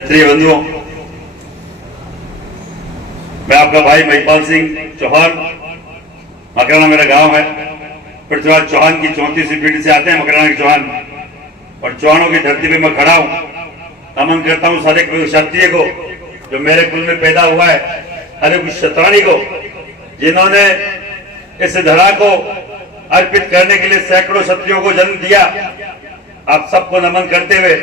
क्षत्रिय बंधुओं, मैं आपका भाई महिपाल सिंह चौहान। मकराना मेरा गांव है। पृथ्वीराज चौहान की 34वीं पीढ़ी से आते हैं मकराना के चौहान, और चौहानों की धरती पे मैं खड़ा हूं। नमन करता हूं हर एक क्षत्रिय को जो मेरे कुल में पैदा हुआ है, हर एक क्षत्राणी को जिन्होंने इस धरा को अर्पित करने के लिए सैकड़ों क्षत्रियों को जन्म दिया। आप सबको नमन करते हुए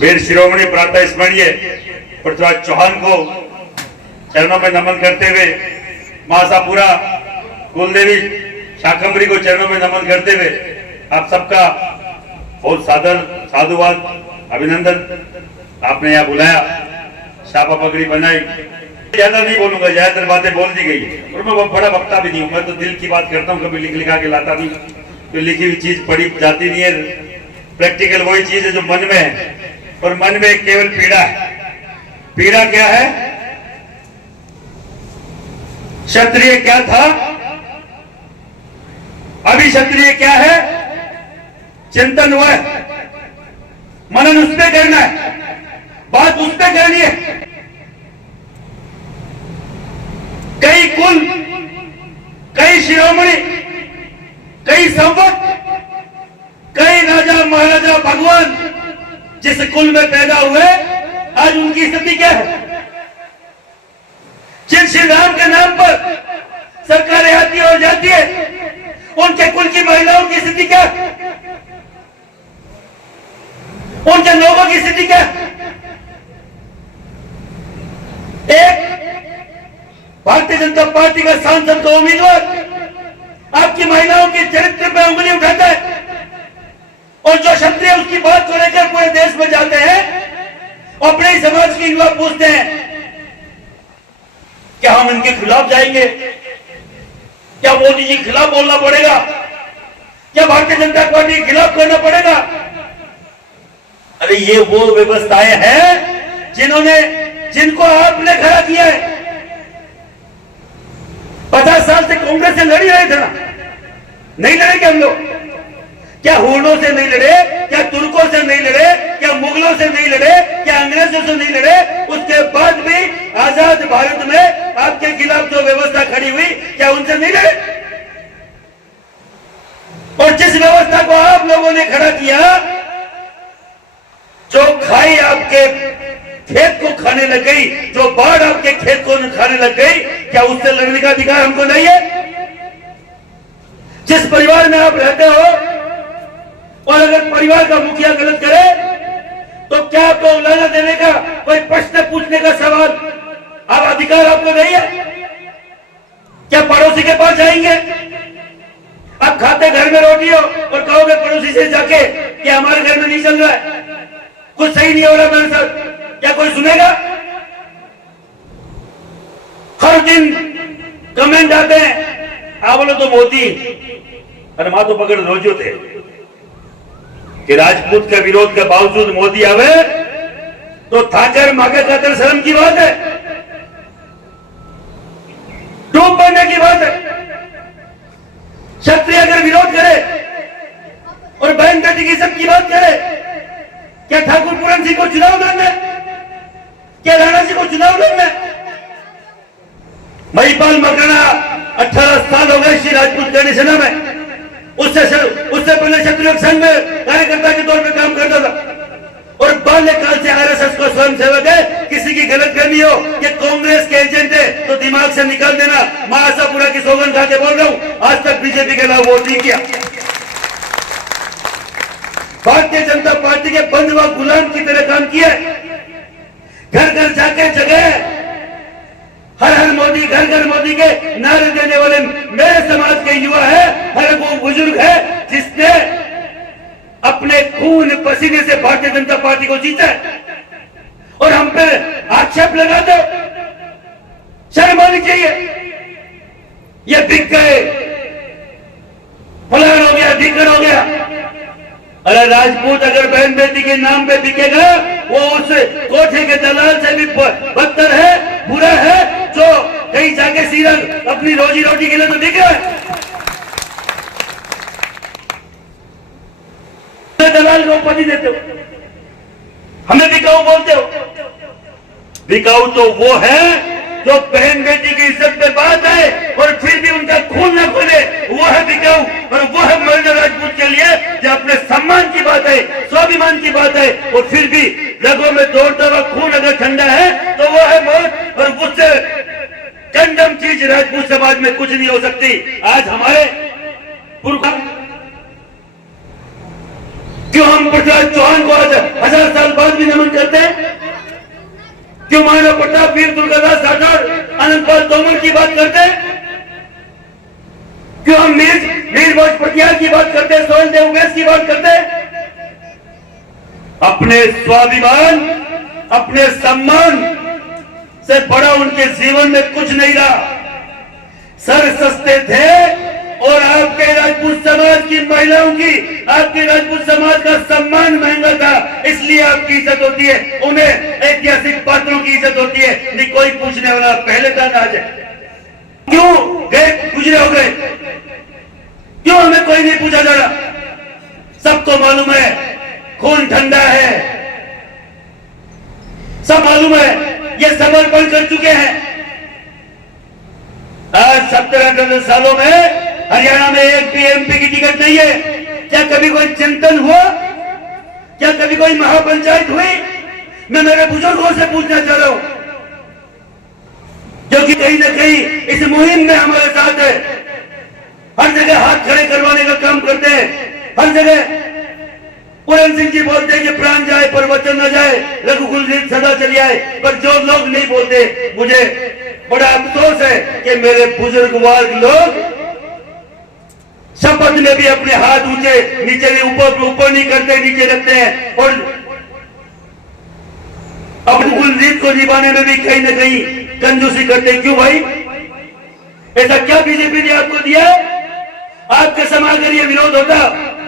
वीर शिरोमणि प्रातः स्मरणीय पृथ्वीराज चौहान को चरणों में नमन करते हुए, महासापुरा कुलदेवी शाकंभरी को चरणों में नमन करते हुए आप सबका बहुत साधुवाद, अभिनंदन। आपने यहाँ बुलाया, छापा पगड़ी बनाई। ज्यादा नहीं बोलूंगा, ज्यादातर बातें बोल दी गई और मैं बहुत बड़ा वक्ता भी नहीं हूँ। मैं तो दिल की बात करता हूँ, कभी लिख लिखा के लाता नहीं। तो लिखी हुई चीज पढ़ी जाती नहीं है। प्रैक्टिकल वही चीज है जो मन में है, और मन में केवल पीड़ा है। पीड़ा क्या है? क्षत्रिय क्या था, अभी क्षत्रिय क्या है, चिंतन हुआ है, मनन उस पे करना है, बात उस पे करनी है। कई कुल, कई शिरोमणि, कई संवत, कई राजा महाराजा भगवान जिस कुल में पैदा हुए, आज उनकी स्थिति क्या है? जिन श्री राम के नाम पर सरकारें आती और जाती है, उनके कुल की महिलाओं की स्थिति क्या है? उनके लोगों की स्थिति क्या है? एक भारतीय जनता पार्टी का सांसद का उम्मीदवार आपकी महिलाओं के चरित्र पर उंगली उठाता है, और जो क्षत्रिय उसकी बात को लेकर पूरे देश में जाते हैं, अपने ही समाज के युवा पूछते हैं क्या हम इनके खिलाफ जाएंगे? क्या मोदी जी के खिलाफ बोलना पड़ेगा? क्या भारतीय जनता पार्टी के खिलाफ करना पड़ेगा? अरे ये वो व्यवस्थाएं हैं जिनको आपने खड़ा किया है। 50 साल से कांग्रेस से लड़ रहे थे ना, नहीं लड़े क्या हम लोग? क्या हुर्णों से नहीं लड़े? क्या तुर्कों से नहीं लड़े? क्या मुगलों से नहीं लड़े? क्या अंग्रेजों से नहीं लड़े? उसके बाद भी आजाद भारत में आपके खिलाफ जो व्यवस्था खड़ी हुई, क्या उनसे नहीं लड़े? और जिस व्यवस्था को आप लोगों ने खड़ा किया, जो खाई आपके खेत को खाने लग गई, जो बाढ़ आपके खेत को खाने लग गई, क्या उससे लड़ने का अधिकार हमको नहीं है? जिस परिवार में आप रहते हो, और अगर परिवार का मुखिया गलत करे तो क्या आपको उलाना देने का, कोई प्रश्न पूछने का सवाल, अब अधिकार आपको नहीं है? क्या पड़ोसी के पास जाएंगे? आप खाते घर में रोटी हो और कहोगे पड़ोसी से जाके कि हमारे घर में नहीं चल रहा है, कुछ सही नहीं हो रहा मेरे साथ, क्या कोई सुनेगा? हर दिन कमेंट आते हैं, आप बोलो तो मोदी, अरे माँ तो पकड़ रोजो थे कि राजपूत के विरोध के बावजूद मोदी आवे तो थाकर माके खातर शर्म की बात है, डूब बनने की बात है। क्षत्रिय अगर विरोध करे और बहन बेटी की सबकी बात करे, क्या ठाकुर पूरन सिंह को चुनाव लड़ना है? क्या राणा जी को चुनाव लड़ना है? महिपाल मकराना 18 साल हो गए श्री राजपूत करनी सेना में, उससे पहले क्षत्रिय संघ में कार्यकर्ता के तौर पर काम करता था, और बाल्यकाल से आरएसएस को स्वयं सेवक है। किसी की गलतफहमी हो कि कांग्रेस के एजेंट है तो दिमाग से निकाल देना। मैं आशापुरा की सौगंध खा के बोल रहा हूं, आज तक बीजेपी के खिलाफ वोट नहीं किया। भारतीय जनता पार्टी के बंद व गुलाम की तरह काम किया, घर घर जाके जगह हर हर मोदी, घर घर मोदी के नारे देने वाले मेरे समाज के युवा है, हर वो बुजुर्ग है जिसने अपने खून पसीने से भारतीय जनता पार्टी को जीता है, और हम पे आक्षेप लगा दो, शर्म आनी चाहिए। ये बिक गए, फलान हो गया, ढीकर हो गया। अरे राजपूत अगर बहन बेटी के नाम पे बिकेगा, वो उस कोठे के दलाल से भी बदतर है, बुरा है, जो कहीं जाके सीधा अपनी रोजी रोटी के लिए तो बिक रहा है। दलाल को पति देते हो। हमें बिकाऊ बोलते हो। बिकाऊ तो वो है जो बहन बेटी की इज्जत पे बात है और फिर भी उनका खून न खोले, वो है बिकाऊ। और वो है मौर्य राजपूत के लिए जो अपने सम्मान की बात है, स्वाभिमान की बात है, और फिर भी रगों में दौड़ता हुआ खून अगर ठंडा है तो वो है मौत। और उससे कंडम चीज राजपूत समाज में कुछ नहीं हो सकती। आज हमारे पुरखा क्यों हम पृथ्वीराज चौहान को आज 1000 साल बाद भी नमन करते हैं? क्यों महाराणा प्रताप, वीर दुर्गादास राठौर, अनंतपाल तोमर की बात करते हैं? क्यों हम वीर भोज पटियाल की बात करते हैं, सोहेल देव उमेश की बात करते हैं? अपने स्वाभिमान, अपने सम्मान से बड़ा उनके जीवन में कुछ नहीं रहा। सर सस्ते थे और आपके राजपूत समाज की महिलाओं की, आपके राजपूत समाज का सम्मान महंगा था, इसलिए आपकी इज्जत होती है। उन्हें ऐतिहासिक पात्रों की इज्जत होती है। नहीं कोई पूछने वाला पहले था ना। आज क्यों गए, गुजरे हो गए, क्यों हमें कोई नहीं पूछा जा रहा? सबको मालूम है खून ठंडा है, सब मालूम है, ये समर्पण कर चुके हैं। आज 17 सालों में हरियाणा में एक भी एमपी की टिकट नहीं है। क्या कभी कोई चिंतन हुआ? क्या कभी कोई महापंचायत हुई? मैं मेरे बुजुर्गों से पूछना चाह रहा हूं, जो कि कहीं ना कहीं इस मुहिम में हमारे साथ है। हर जगह हाथ खड़े करवाने का काम करते हैं। हर जगह पूरन सिंह जी बोलते हैं कि प्राण जाए पर वचन न जाए, रघुकुल रीत सदा चली आए। पर जो लोग नहीं बोलते, मुझे बड़ा अफसोस है कि मेरे बुजुर्गवार लोग शपथ में भी अपने हाथ ऊंचे नीचे ऊपर नहीं करते, नीचे रखते हैं। और अपनी कुल रीत को निभाने में भी कहीं ना कहीं कंजूसी करते हैं। क्यों भाई? ऐसा क्या बीजेपी ने आपको दिया? आपके समाज अगर ये विरोध होता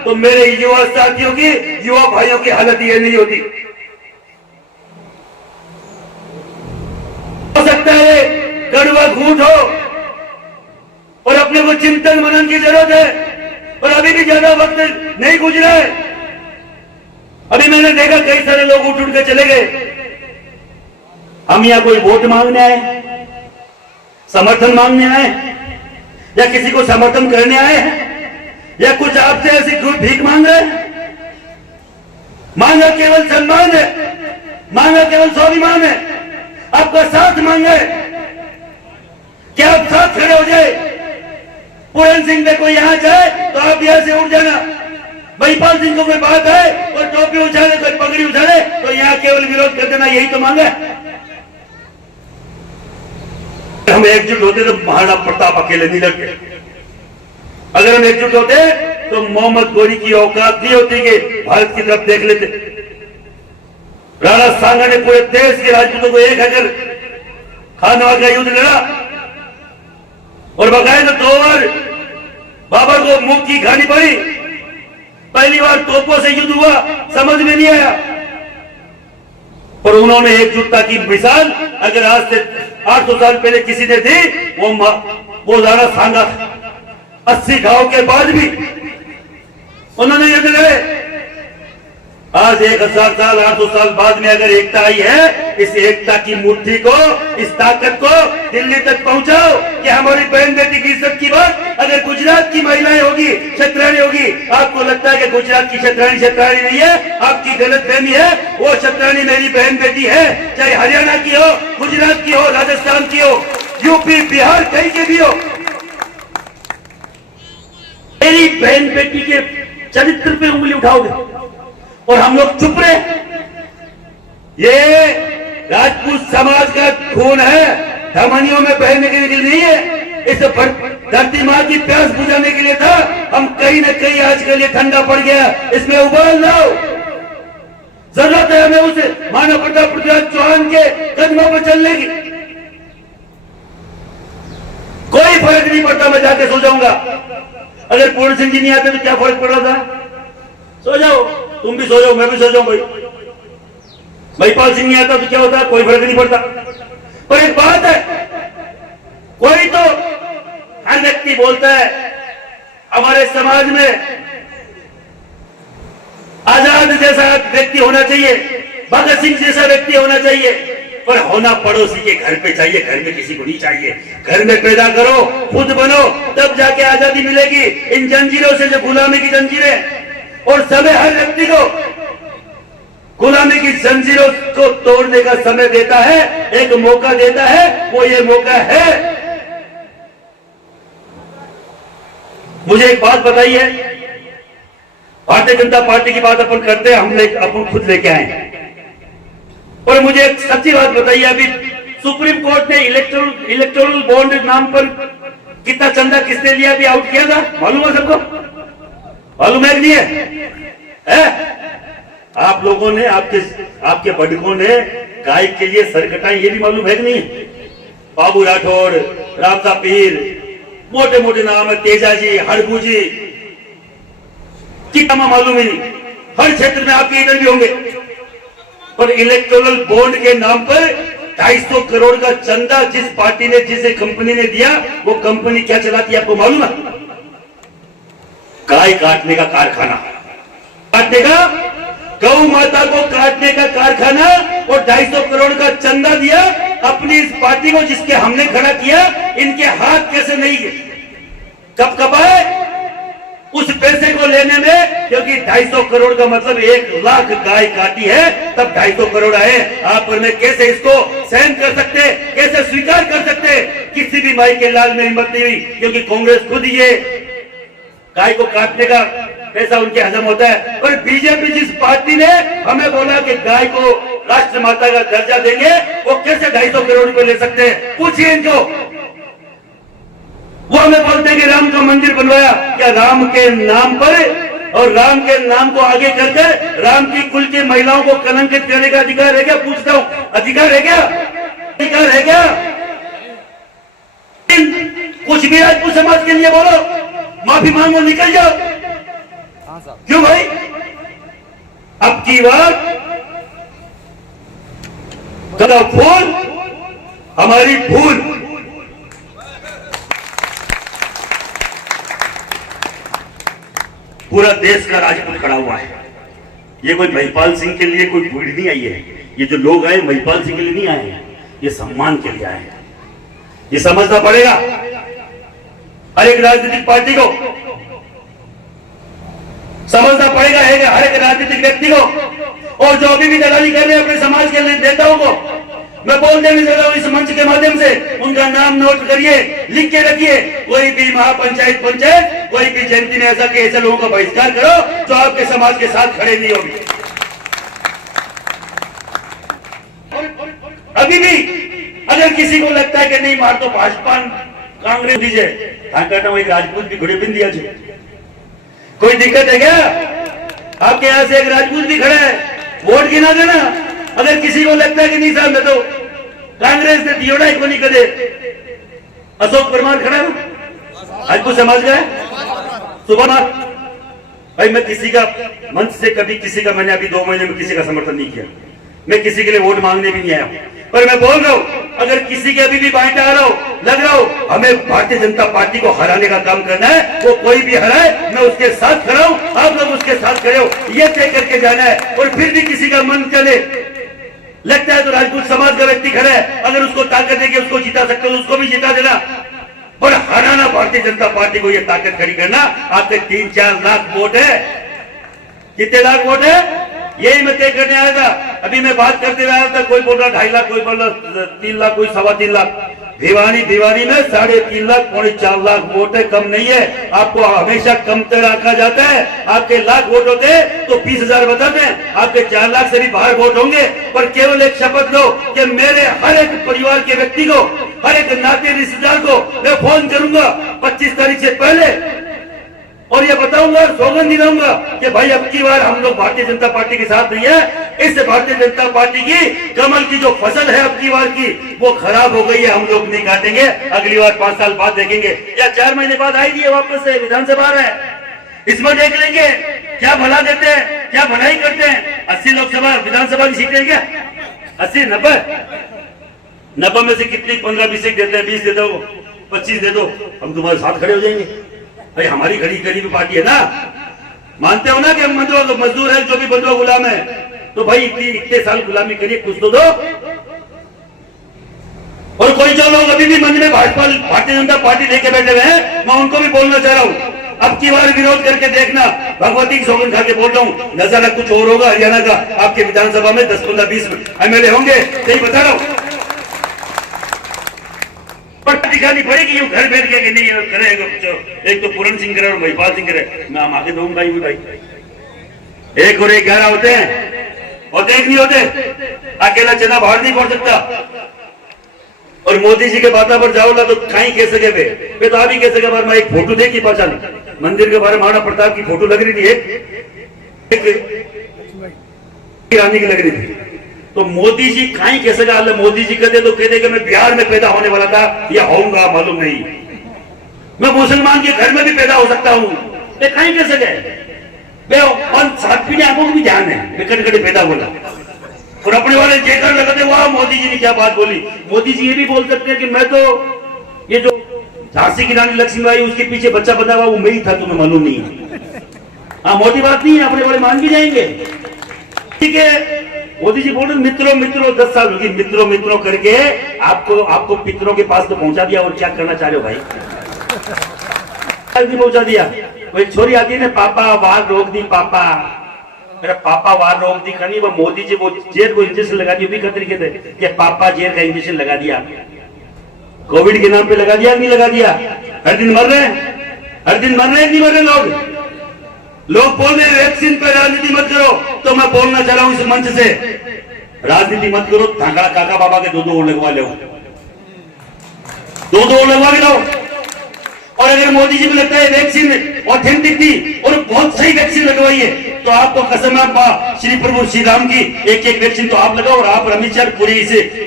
तो मेरे युवा साथियों की, युवा भाइयों की हालत ये नहीं होती। हो सकता है कड़वा घूंट हो और अपने को चिंतन मनन की जरूरत है, और अभी भी ज्यादा वक्त नहीं गुजरा है। अभी मैंने देखा कई सारे लोग उठ उठ के चले गए। हम यहाँ कोई वोट मांगने आए, समर्थन मांगने आए, या किसी को समर्थन करने आए हैं, या कुछ आपसे ऐसी भीख मांग रहे हैं? मांगा केवल सम्मान है, मांगा केवल स्वाभिमान है, आपका साथ मांगा है। क्या आप साथ खड़े हो जाए? पूरन सिंह पे कोई यहां जाए तो आप यहां से उठ जाना। महिपाल सिंह को कोई बात है, कोई टोपी उछाले, कोई पगड़ी उछाले तो यहां केवल विरोध कर देना, यही तो मांगा है। हम एकजुट होते तो महाराणा प्रताप अकेले नहीं लड़ते। अगर हम एकजुट होते तो मोहम्मद गोरी की औकात नहीं होती कि भारत की तरफ देख लेते। राणा सांगा ने पूरे देश के राजपूतों को एक अगर खानवा का युद्ध लड़ा और बकायदा 2 बार बाबर को मुंह की खानी पड़ी। पहली बार तोपों से युद्ध हुआ, समझ में नहीं आया, पर उन्होंने एकजुटता की मिसाल अगर आज से 800 साल पहले किसी ने दी, वो राणा सांगा। 80 घाव के बाद भी उन्होंने युद्ध लड़े। आज 1000 साल 800 साल बाद में अगर एकता आई है, इस एकता की मूर्ति को, इस ताकत को दिल्ली तक पहुंचाओ कि हमारी बहन बेटी की इज्जत की बात अगर गुजरात की महिलाएं होगी, क्षत्राणी होगी। आपको लगता है कि गुजरात की क्षत्राणी नहीं है, आपकी गलतफहमी है। वो क्षत्राणी मेरी बहन बेटी है, चाहे हरियाणा की हो, गुजरात की हो, राजस्थान की हो, यूपी बिहार कहीं के भी हो। मेरी बहन बेटी के चरित्र पे उंगली उठाओगे और हम लोग चुप रहे? ये राजपूत समाज का खून है, धमनियों में बहने के लिए नहीं है। इस धरती माँ की प्यास बुझाने के लिए था। हम कहीं न कहीं आज के लिए ठंडा पड़ गया, इसमें उबाल लाओ। जरूरत है हमें उसे महाराणा प्रताप पृथ्वीराज चौहान के कदमों पर चलने की। कोई फर्क नहीं पड़ता, मैं जाके सो जाऊंगा। अगर पूर्ण सिंह जी नहीं आते तो क्या फर्क पड़ रहा था? सो जाओ, तुम भी सो जाओ, मैं भी सो जाऊं। भाई महिपाल सिंह नहीं आता तो क्या होता? कोई फर्क नहीं पड़ता। पर एक बात है, कोई तो हर व्यक्ति बोलता है हमारे समाज में आजाद जैसा व्यक्ति होना चाहिए, भगत सिंह जैसा व्यक्ति होना चाहिए, पर होना पड़ोसी के घर पे चाहिए, घर में किसी को नहीं चाहिए। घर में पैदा करो, खुद बनो, तब जाके आजादी मिलेगी। इन जंजीरों से जो गुलामी की जंजीरें, और समय हर व्यक्ति को गुलामी की जंजीरों को तोड़ने का समय देता है, एक मौका देता है, वो ये मौका है। मुझे एक बात बताइए, भारतीय जनता पार्टी की बात अपन करते हैं, अपन खुद लेके आए, और मुझे एक सच्ची बात बताइए, अभी सुप्रीम कोर्ट ने इलेक्टोरल बॉन्ड नाम पर कितना चंदा किसने लिया अभी आउट किया था, मालूम है सबको? मालूम है नहीं है? आप लोगों ने, आपके बड़कों ने गाय के लिए सर कटाई, ये भी मालूम है कि नहीं? बाबू राठौर, रामसा पीर, मोटे मोटे नाम है, तेजाजी, हड़बू जी, कितना मालूम ही नहीं। हर क्षेत्र में आपके इधर भी होंगे, पर इलेक्टोरल बॉन्ड के नाम पर 250 करोड़ का चंदा जिस पार्टी ने, जिस कंपनी ने दिया, वो कंपनी क्या चलाती है आपको मालूम है? गाय काटने का कारखाना, काटने का, गौ माता को काटने का कारखाना, और 250 करोड़ का चंदा दिया अपनी इस पार्टी को जिसके हमने खड़ा किया। इनके हाथ कैसे नहीं कब कपाए उस पैसे को लेने में, क्योंकि 250 करोड़ का मतलब 1 लाख गाय काटी है, तब 250 करोड़ आए। आप और मैं कैसे इसको सहन कर सकते, कैसे स्वीकार कर सकते? किसी भी माई के लाल में हिम्मत नहीं हुई, क्योंकि कांग्रेस खुद ये गाय को काटने का पैसा उनके हजम होता है। और बीजेपी जिस पार्टी ने हमें बोला कि गाय को राष्ट्र माता का दर्जा देंगे, वो कैसे 250 करोड़ रुपए ले सकते हैं? पूछिए इनको। वो हमें बोलते हैं कि राम का मंदिर बनवाया, क्या राम के नाम पर, और राम के नाम को आगे करके राम की कुल की महिलाओं को कलंकित करने का अधिकार है क्या? पूछता हूं, अधिकार है क्या? अधिकार है क्या? कुछ भी राजपूत समाज के लिए बोलो, माफी मांगो, निकल जाओ। क्यों भाई? अब की बात कदा फूल हमारी भूल। पूरा देश का राजपूत खड़ा हुआ है। ये कोई महिपाल सिंह के लिए कोई भीड़ नहीं आई है। ये जो लोग आए महिपाल सिंह के लिए नहीं आए हैं, ये सम्मान के लिए आए हैं। ये समझना पड़ेगा हर एक राजनीतिक पार्टी को, समझना पड़ेगा हर एक राजनीतिक व्यक्ति को। और जो अभी भी दलाली कर रहे हैं अपने समाज के नेताओं को, मैं बोल देने जा रहा हूं इस मंच के माध्यम से, उनका नाम नोट करिए, लिख के रखिए। कोई भी महापंचायत पंचायत, कोई भी जयंती में ऐसा कि ऐसे लोगों का बहिष्कार करो जो आपके समाज के साथ खड़े नहीं होंगे। अभी भी अगर किसी को लगता है कि नहीं मार तो भाजपा कांग्रेस दीजिए, कहता हूं एक राजपूत भी घोड़े पिन दिया जाए, कोई दिक्कत है क्या? आपके यहां से एक राजपूत भी खड़ा है, वोट गिना देना। अगर किसी को लगता है कि नहीं साहब मैं तो कांग्रेस ने दियोड़ा ही को नहीं करे, अशोक परमार खड़ा है, राजपूत समाज का है, सुबह भाई मैं किसी का मंच से कभी किसी का, मैंने अभी 2 महीने में किसी का समर्थन नहीं किया, मैं किसी के लिए वोट मांगने भी नहीं आया। पर मैं बोल रहा हूं अगर किसी के अभी भी बाइट आ रहा हो, लग रहा हो हमें भारतीय जनता पार्टी को हराने का काम करना है, वो कोई भी हराए मैं उसके साथ खड़ा हूं, आप लोग उसके साथ खड़े हो, ये तय करके जाना है। और फिर भी किसी का मन चले, लगता है तो राजपूत समाज का व्यक्ति खड़ा है, अगर उसको ताकत देके उसको जिता सकते हो उसको भी जिता देना। पर हराना भारतीय जनता पार्टी को, ये ताकत खड़ी करना। आपके 3-4 लाख वोट है, कितने लाख वोट है यही मैं तय करने आया था। अभी मैं बात करते हुए आया था, कोई बोल रहा 2.5 लाख, कोई बोल रहा 3 लाख, कोई 3.25 लाख। भिवानी में 3.5 लाख, 4 लाख वोट है, कम नहीं है। आपको हमेशा कम तर रखा जाता है। आपके लाख वोट होते तो 20,000 बताते हैं, आपके 4 लाख से भी बाहर वोट होंगे। पर केवल एक शपथ लो कि मेरे हर एक परिवार के व्यक्ति को, हर एक नाते रिश्तेदार को मैं फोन करूंगा 25 तारीख से पहले, और ये बताऊंगा, सौगंध दिलाऊंगा कि भाई अब की बार हम लोग भारतीय जनता पार्टी के साथ नहीं है। इस भारतीय जनता पार्टी की कमल की जो फसल है अब की बार की, वो खराब हो गई है, हम लोग नहीं काटेंगे। अगली बार 5 साल बाद देखेंगे, या 4 महीने बाद आएगी वापस से विधानसभा है, इसमें देख लेंगे क्या भला देते हैं, क्या भलाई करते हैं। 80 लोकसभा विधानसभा की सीटें क्या 80, 90 में से कितनी 15-20 सीट देते हैं, 20 दे दो, 25 दे दो, हम तुम्हारे साथ खड़े हो जाएंगे। भाई हमारी गरीबी पार्टी है ना, मानते हो ना कि हम मजदूर है, जो भी बंधुआ गुलाम है, तो भाई इतने साल गुलामी करिए, कुछ तो दो। और कोई जो लोग अभी भी मन में भाजपा भारतीय जनता पार्टी लेके बैठे हुए हैं, मैं उनको भी बोलना चाह रहा हूं, अब की बार विरोध करके देखना, भगवती की सौगंध खा के बोल रहा हूं, नजारा कुछ और होगा हरियाणा का। आपके विधानसभा में 10, 15, 20 MLA होंगे, यही बता रहा हूं। दिखानी पड़ेगी यूं घर बैठ के कि नहीं करेगा कुछ। एक तो पूरन सिंह करे और महिपाल सिंह करे, मैं हम आगे दूंगा ही भाई। 1 और 1 11 होते हैं और 1 नहीं होते। अकेला चना बाहर नहीं पड़ सकता। और मोदी जी के बाता पर जाओ ना तो कहीं कह सके वे तो आप ही कह सके। बार मैं एक फोटो देखी पहचान, मंदिर के बारे में महाराणा प्रताप की फोटो लग रही थी, एक रानी की लग रही थी। तो मोदी जी कहीं कह सके, मोदी जी कहते तो कहते कि मैं बिहार में पैदा होने वाला था या होऊंगा मालूम नहीं, मैं मुसलमान के घर में भी पैदा हो सकता हूं, ये कहीं कह सके। और साथ भी आंखों को भी ध्यान है, मैं कड़कड़े पैदा बोला और अपने वाले जेकर लगाते, वाह मोदी जी ने क्या बात बोली। मोदी जी ये भी बोल सकते हैं कि मैं तो ये जो झांसी की रानी लक्ष्मीबाई उसके पीछे बच्चा बना हुआ वो मैं ही था, तुम्हें मालूम नहीं है। हाँ मोदी बात नहीं है, अपने वाले मान भी जाएंगे। ठीक है, मोदी जी बोल रहे मित्रों मित्रों 10 साल होगी, मित्रों मित्रों करके आपको पितरों के पास तो पहुंचा दिया। और क्या करना चाह रहे हो भाई, पहुंचा दिया। कोई छोरी आती है ना, पापा वार रोक दी, पापा मेरा पापा वार रोक दी करनी, वो मोदी जी वो जेल को इंजेक्शन लगा दिया भी खतरे के थे कि पापा जेल का इंजेक्शन लगा दिया। कोविड के नाम पे लगा दिया नहीं लगा दिया? हर दिन मर रहे हैं, हर दिन मर रहे हैं, नहीं मर रहे लोग बोल रहे वैक्सीन पे राजनीति मत करो। तो मैं बोलना चाह रहा हूं इस मंच से, राजनीति मत करो, धाकड़ा काका बाबा के 2 और लगवा लो, 2 और लगवा के लाओ। और अगर मोदी जी को लगता है वैक्सीन ऑथेंटिक थी और बहुत सही वैक्सीन लगवाई है, तो आपको कसम है श्री प्रभु श्री राम की एक वैक्सीन तो आप लगाओ। और आप अमित शाह पूरी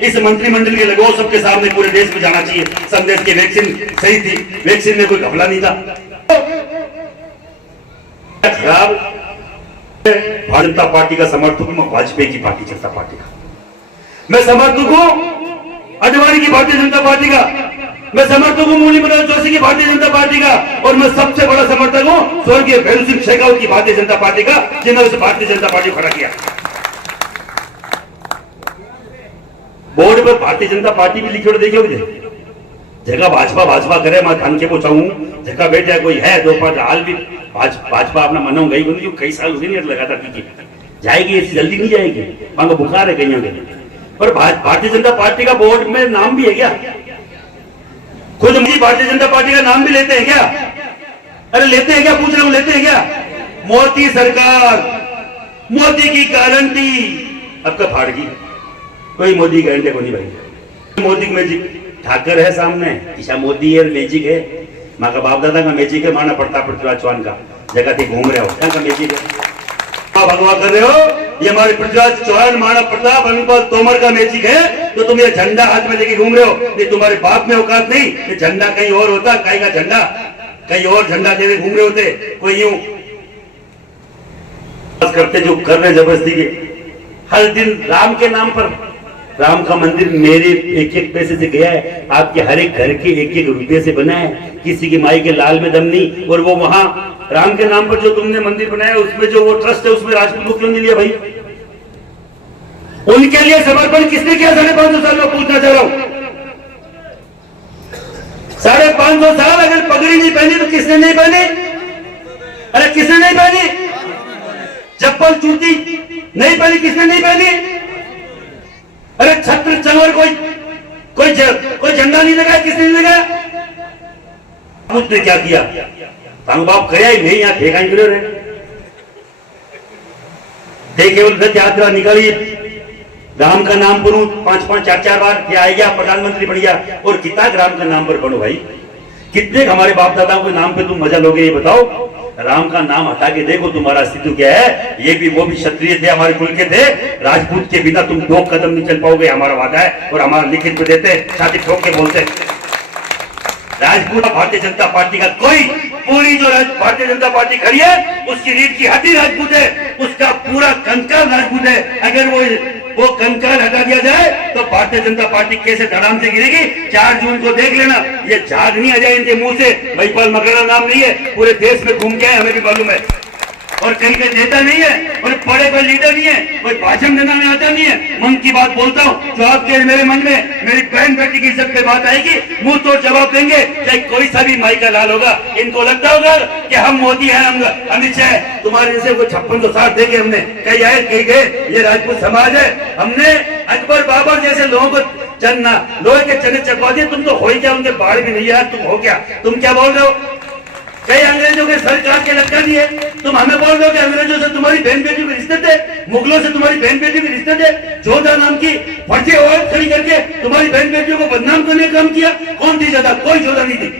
इस मंत्रिमंडल के लगाओ, सबके सामने पूरे देश में जाना चाहिए संदेश की वैक्सीन सही थी, वैक्सीन में कोई घपला नहीं था। खराब भारतीय जनता पार्टी का समर्थक हूं, मैं वाजपेयी की भारतीय जनता पार्टी का मैं समर्थक हूं, अडवाणी की भारतीय जनता पार्टी का मैं समर्थक हूं, मुरली मनोहर जोशी की भारतीय जनता पार्टी का, और मैं सबसे बड़ा समर्थक हूं स्वर्गीय भैरू सिंह शेखावत की भारतीय जनता पार्टी का, जिन्होंने उस भारतीय जनता पार्टी को खड़ा किया। बोर्ड पर भारतीय जनता पार्टी भी लिखे देखिए, जगह भाजपा करे, मैं धन के पहुंचाऊं, जगह बैठे कोई है 2 5 हाल भी भाजपा अपना मनो गई बंदी, कई साल हुए नहीं लगातार की जाएगी, ऐसी जल्दी नहीं जाएगी, वहां बुखार है कहीं। पर भारतीय जनता पार्टी का बोर्ड में नाम भी है क्या? खुद मुझे भारतीय जनता पार्टी का नाम भी लेते हैं क्या? अरे लेते हैं क्या, पूछ रहा हूं, लेते हैं क्या? मोदी सरकार, मोदी की गारंटी, अब का फाड़ की कोई मोदी गारंटी को नहीं भाई। मोदी की मैजिक ठाकर है सामने, ईशा मोदी है, मैजिक है, माँ का बाप दादा का मैजिक है, माना पड़ता पृथ्वीराज चौहान का जगह थी घूम रहे हो, क्या का मैजिक है? भगवा कर रहे हो, ये हमारे पृथ्वीराज चौहान महाराणा प्रताप अनुपल तोमर का मैजिक है, तो तुम ये झंडा हाथ में लेके घूम रहे हो। ये तुम्हारे बाप में औकात नहीं, ये झंडा कहीं और होता, कहीं का झंडा कहीं और झंडा लेके घूम रहे होते। कोई यूं करते जो कर रहे जबरदस्ती के, हर दिन राम के नाम पर, राम का मंदिर मेरे 1-1 पैसे से गया है, आपके हर एक घर के 1-1 रुपये से बना है, किसी की माई के लाल में दम नहीं। और वो वहां राम के नाम पर जो तुमने मंदिर बनाया उसमें जो वो ट्रस्ट है उसमें राजपूत को क्यों नहीं लिया भाई? उनके लिए समर्पण किसने किया 550 साल में? पूछना चाह रहा हूं, 550 साल अगर पगड़ी नहीं पहनी तो किसने नहीं पहनी? अरे किसने नहीं पहनी? चप्पल जूती नहीं पहनी, किसने नहीं पहनी? अरे छत्र चंवर कोई झंडा नहीं लगाया, किसने नहीं लगाया? उसने क्या किया? तंग बाप गया ही नहीं, यहाँ ठेका निकले रहे थे, केवल रथ यात्रा निकाली, राम का नाम बनू 5-5 4-4 बार क्या आएगा, प्रधानमंत्री बन गया। और कितना राम का नाम पर बनो भाई? कितने हमारे बाप दादाओं के नाम पे तुम मजा लोगे? ये बताओ, राम का नाम हटा के देखो तुम्हारा अस्तित्व क्या है। ये भी वो भी क्षत्रिय थे, हमारे कुल के थे, राजपूत के बिना तुम 2 कदम नहीं चल पाओगे, हमारा वादा है। और हमारा लिखित पे देते, छाती ठोक के बोलते, राजपूत भारतीय जनता पार्टी का कोई, पूरी जो भारतीय जनता पार्टी खड़ी है उसकी रीढ़ की हड्डी राजपूत है, उसका पूरा कंकाल राजपूत है। अगर वो कंकाल हटा दिया जाए तो भारतीय जनता पार्टी कैसे धड़ाम से गिरेगी? 4 जून को देख लेना, ये झाग नहीं आ जाए इनके मुंह से। महिपाल मकड़ा नाम नहीं है, पूरे देश में घूम के आए, हमें भी मालूम है। और कहीं का नेता नहीं है और बड़े कोई लीडर नहीं है, कोई भाषण देना में आता नहीं है। मन की बात बोलता हूँ, जो आपके मेरे मन में मेरी बहन बेटी की इज्जत पे बात आएगी, मुंह तो जवाब देंगे, चाहे कोई सा भी माई का लाल होगा। इनको लगता होगा कि हम मोदी हैं, हम अमित शाह है, तुम्हारे जैसे को 56 देंगे हमने, कहीं आए कहीं गए, ये राजपूत समाज है। हमने अकबर बाबर जैसे लोगों को चन्ना लोहे के चने चकवा दिए। तुम तो हो ही क्या, उनके बाढ़ भी नहीं यार, तुम हो क्या, तुम क्या बोल रहे हो? कई अंग्रेजों के सर काट के लटका दिए, तुम हमें बोल रहे हो कि अंग्रेजों से तुम्हारी बहन बेटी के रिश्ते थे, मुगलों से तुम्हारी बहन बेटी के रिश्ते थे। जोधा नाम की फर्जी औरत खड़ी करके तुम्हारी बहन बेटियों को बदनाम करने का काम किया। कौन थी जोधा? कोई जोधा नहीं थी।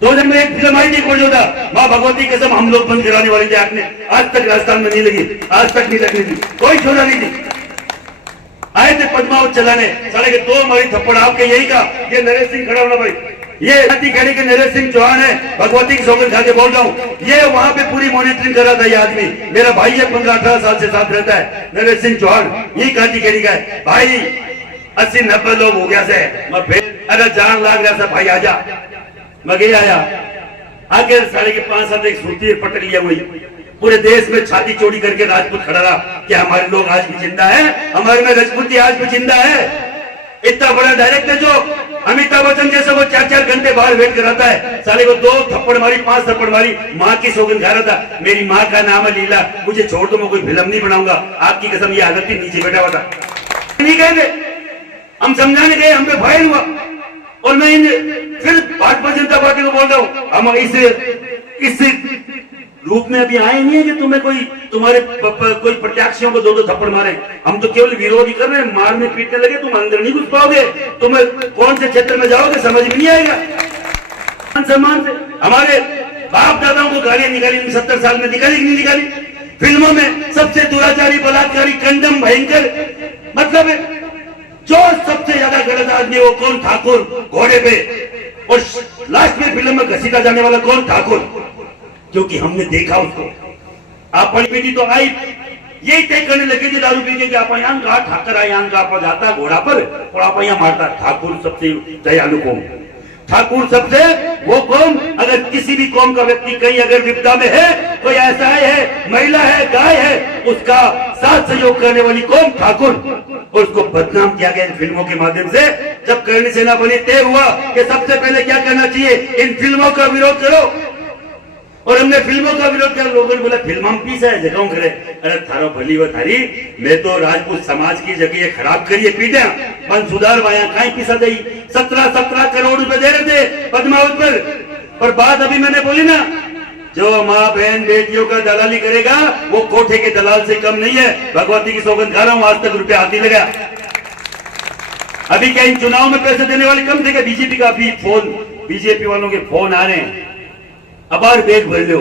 2000 में एक फिल्म आई थी कोई जोधा, माँ भगवती कसम हम लोग बंद कराने वाले थे, आपने आज तक राजस्थान में नहीं लगी, आज तक नहीं लगनी थी, कोई जोधा नहीं थी। आए थे पद्मावत चलाने, साले के 2 मारी थप्पड़ आपके यही का। ये नरेश सिंह खड़ा होना भाई, ये खेड़ी के नरेश सिंह चौहान है, भगवती की सौगंध खा के बोल रहा हूँ। ये वहां पे पूरी मॉनिटरिंग कर रहा था, ये आदमी मेरा भाई है, 15-18 साल से साथ रहता है, नरेश सिंह चौहान, ये कांटी खेड़ी का है भाई। 80-90 लोग हो गया से, मैं फिर अरे जान लाग रहा था भाई, आजा मैं गया आया आगे 5.5 एक सूती पटक लिया हुई, पूरे देश में छाती चोरी करके राजपूत खड़ा रहा कि हमारे लोग आज भी जिंदा है, हमारे में राजपूती आज भी जिंदा है। इतना बड़ा डायरेक्टर जो अमिताभ बच्चन जैसे वो 4-4 घंटे बाहर वेट कराता है, साले को 2 थप्पड़ मारी, 5 थप्पड़ मारी, माँ की सौगंध खा रहा था। मेरी माँ का नाम है लीला, मुझे छोड़ दो, मैं कोई फिल्म नहीं बनाऊंगा, आपकी कसम। ये हालत थी, नीचे बैठा हुआ था, नहीं कहेंगे हम समझाने गए, हम पे फायर हुआ। और मैं फिर भाजपा जनता पार्टी को बोल रहा हूँ, हम इस रूप में अभी आए नहीं है कि तुम्हें कोई तुम्हारे कोई प्रत्याशियों को 2-2 थप्पड़ मारे। हम तो केवल विरोध ही कर रहे हैं, मारने पीटने लगे, तुम अंदर नहीं घुस पाओगे, तुम्हें कौन से क्षेत्र में जाओगे समझ में नहीं आएगा। सम्मान से हमारे बाप दादाओं को गालियां निकाली, 70 साल में निकाली कि नहीं निकाली? फिल्मों में सबसे दुराचारी, बलात्कारी, कंडम, भयंकर, मतलब जो सबसे ज्यादा गलत आदमी वो कौन? ठाकुर घोड़े पे, और लास्ट में फिल्म में घसीटा जाने वाला कौन? ठाकुर, क्योंकि हमने देखा उसको। आप पढ़ी बेटी तो आई यही तय करने लगे थे दारू पी के कि आप यहाँ कहा ठाकर आए, यहाँ का जाता घोड़ा पर और आप यहाँ मारता। ठाकुर सबसे दयालु कौम, ठाकुर सबसे वो कौम, अगर किसी भी कौम का व्यक्ति कहीं अगर विपदा में है, कोई ऐसा है, महिला है, गाय है, उसका साथ सहयोग करने वाली कौम ठाकुर। और उसको बदनाम किया गया इन फिल्मों के माध्यम से। जब करणी सेना बनी तय हुआ कि सबसे पहले क्या करना चाहिए, इन फिल्मों का विरोध करो, और हमने फिल्मों का विरोध किया। लोगों ने बोला फिल्म हम पीसा है, जगह करे, अरे थारो भली व थारी, मैं तो राजपूत समाज की जगह खराब करिए पीटा बन सुधार वाया कहीं पीसा दई। 17 करोड़ रुपए दे रहे थे पद्मावत पर बात अभी मैंने बोली ना, जो माँ बहन बेटियों का दलाली करेगा वो कोठे के दलाल से कम नहीं है। भगवती की सौगंध खा रहा हूं, आज तक रुपया हाथ नहीं लगा। अभी क्या इन चुनाव में पैसे देने वाले कम थे क्या? बीजेपी का अभी फोन, बीजेपी वालों के फोन आ रहे हैं, अबार बैग भर लो।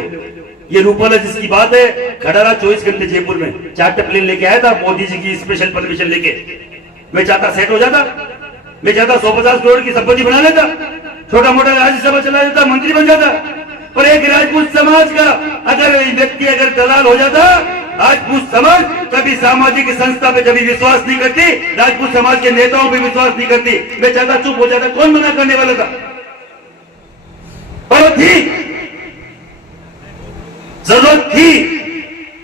ये रूपाला जिसकी बात है, खड़ा रहा 24 घंटे जयपुर में, 4 प्लेन लेके आया था मोदी जी की स्पेशल परमिशन लेके। मैं चाहता सेट हो जाता, मैं चाहता 150 करोड़ की संपत्ति बना लेता, छोटा मोटा राज्यसभा चला जाता, मंत्री बन जाता। पर एक राजपूत समाज का अगर व्यक्ति अगर दलाल हो जाता, राजपूत समाज कभी सामाजिक संस्था पे कभी विश्वास नहीं करती, राजपूत समाज के नेताओं पे विश्वास नहीं करती। मैं चाहता चुप हो जाता, कौन मना करने वाला था? पर जरूरत थी।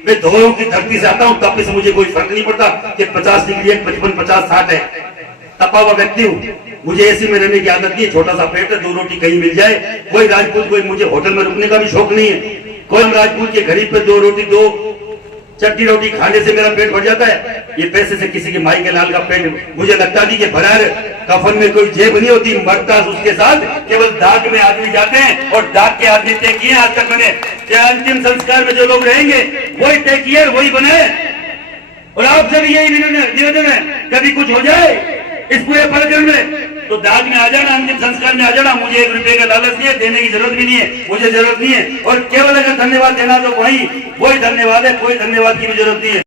मैं धोरों की धरती से आता हूं, तब से मुझे कोई फर्क नहीं पड़ता कि 50 डिग्री है, 55, 50, 60 है, तपा हुआ व्यक्ति हूं। मुझे एसी में रहने की आदत नहीं है, छोटा सा पेट है, 2 रोटी कहीं मिल जाए। कोई राजपूत कोई मुझे होटल में रुकने का भी शौक नहीं है। कोई राजपूत के गरीब पे 2 रोटी 2 चटनी रोटी खाने से मेरा पेट भर जाता है। ये पैसे से किसी के माई के लाल का पेट मुझे लगता नहीं कि भरा है। कफन में कोई जेब नहीं होती, मरता उसके साथ केवल दाग में आदमी जाते हैं, और दाग के आदमी तय किए आज तक मैंने। अंतिम संस्कार में जो लोग रहेंगे वही तय किए, वही बने। और आपसे भी यही निवेदन है, कभी कुछ हो जाए इस पूरे प्रकरण में तो दाग में आ जाना, अंतिम संस्कार में आ जाना। मुझे 1 रुपए का लालच नहीं है, देने की जरूरत भी नहीं है, मुझे जरूरत नहीं है। और केवल अगर धन्यवाद देना तो वही धन्यवाद है, कोई धन्यवाद की भी जरूरत नहीं है।